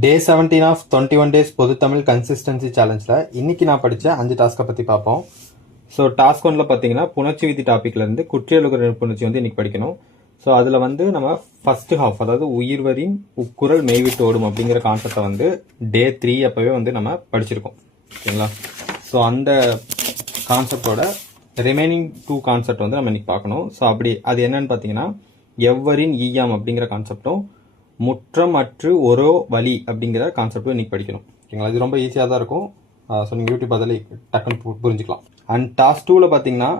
Day 17 of 21 days பொது Tamil consistency சேலஞ்சில் இன்னைக்கு நான் படித்த 5 டாஸ்க்கை பற்றி பார்ப்போம். ஸோ டாஸ்க் 1ல பார்த்தீங்கன்னா புணர்ச்சி விதி டாப்பிக்லேருந்து குற்றியலுகர் புணர்ச்சி வந்து இன்னைக்கு படிக்கணும். ஸோ அதில் வந்து நம்ம ஃபர்ஸ்ட் ஹாஃப், அதாவது உயிர்வரின் உக்குரல் மெய்விட்டு ஓடும் அப்படிங்கிற கான்செப்டை வந்து டே 3 அப்போவே வந்து நம்ம படிச்சிருக்கோம். ஓகேங்களா? ஸோ அந்த கான்செப்டோட ரிமைனிங் 2 கான்செப்ட் வந்து நம்ம இன்னைக்கு பார்க்கணும். ஸோ அப்படி அது என்னன்னு பார்த்தீங்கன்னா எவ்வரின் ஈயாம் அப்படிங்கிற கான்செப்டும் முற்றம் அற்று ஒரோ வழி அப்படிங்கிற கான்செப்டும் இன்னைக்கு படிக்கணும். ஓகேங்களா? இது ரொம்ப ஈஸியாக தான் இருக்கும். ஸோ நீங்கள் யூடியூப் அதில் டக்குன்னு புரிஞ்சுக்கலாம். அண்ட் டாஸ்க் 2ல பார்த்தீங்கன்னா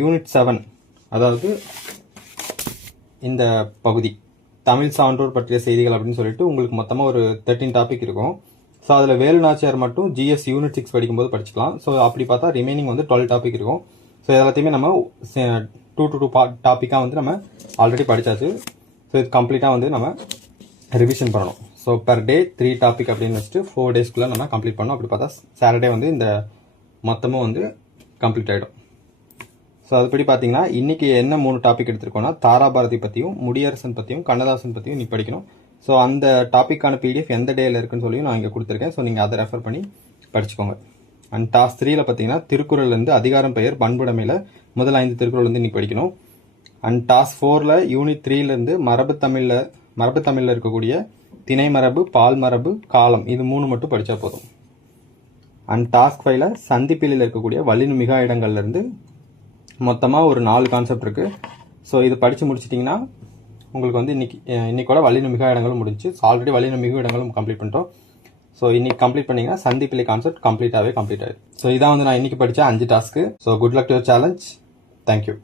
யூனிட் 7, அதாவது இந்த பகுதி தமிழ் சான்றோர் பற்றிய செய்திகள் அப்படின்னு சொல்லிட்டு உங்களுக்கு மொத்தமாக ஒரு 13 டாபிக் இருக்கும். ஸோ அதில் வேலு நாச்சியார் மட்டும் ஜிஎஸ் யூனிட் 6 படிக்கும்போது படிச்சுக்கலாம். ஸோ அப்படி பார்த்தா ரிமைனிங் வந்து 12 டாபிக் இருக்கும். ஸோ எல்லாத்தையுமே நம்ம 2 to 2 டாப்பிக்காக வந்து நம்ம ஆல்ரெடி படித்தாச்சு. ஸோ இது கம்ப்ளீட்டாக வந்து நம்ம ரிவிஷன் பண்ணணும். ஸோ பர் டே 3 டாபிக் அப்படின்னு வச்சுட்டு 4 டேஸ்க்குள்ளே நம்ம கம்ப்ளீட் பண்ணணும். அப்படி பார்த்தா சாட்டர்டே வந்து இந்த மொத்தமும் வந்து கம்ப்ளீட் ஆகிடும். ஸோ அதுபடி பார்த்தீங்கன்னா இன்றைக்கி என்ன 3 டாபிக் எடுத்துருக்கோன்னா தாராபாரதி பற்றியும் முடியரசன் பற்றியும் கண்ணதாசன் பற்றியும் இன்னைக்கு படிக்கணும். ஸோ அந்த டாப்பிக்கான பிடிஎஃப் எந்த டேயில் இருக்குன்னு சொல்லி நான் இங்கே கொடுத்துருக்கேன். ஸோ நீங்கள் அதை ரெஃபர் பண்ணி படிச்சுக்கோங்க. அண்ட் டாஸ்க் 3ல பார்த்தீங்கன்னா திருக்குறள்லேருந்து அதிகாரம் பெயர் பண்புடைமையில் முதல் 5 திருக்குறள் வந்து இன்னைக்கு படிக்கணும். அண்ட் டாஸ்க் 4ல யூனிட் 3லேருந்து மரபு தமிழில் இருக்கக்கூடிய திணை மரபு, பால் மரபு, காலம், இது 3 மட்டும் படித்தா போதும். அண்ட் டாஸ்க் 5ல சந்திப்பிலில் இருக்கக்கூடிய வல்லினு மிகா இடங்கள்லேருந்து மொத்தமாக ஒரு 4 கான்செப்ட் இருக்குது. ஸோ இது படித்து முடிச்சிட்டிங்கன்னா உங்களுக்கு வந்து இன்னைக்கோட வல்லினு மிகா இடங்களும் முடிஞ்சு. ஆல்ரெடி வல்லினு மிகு இடங்களும் கம்ப்ளீட் பண்ணிட்டோம். ஸோ இன்னைக்கு கம்ப்ளீட் பண்ணிங்கன்னா சந்திப்பிலை கான்செப்ட் கம்ப்ளீட் ஆகிடும். ஸோ இதான் வந்து நான் இன்னைக்கு படித்த 5 task. So good luck to your challenge. Thank you.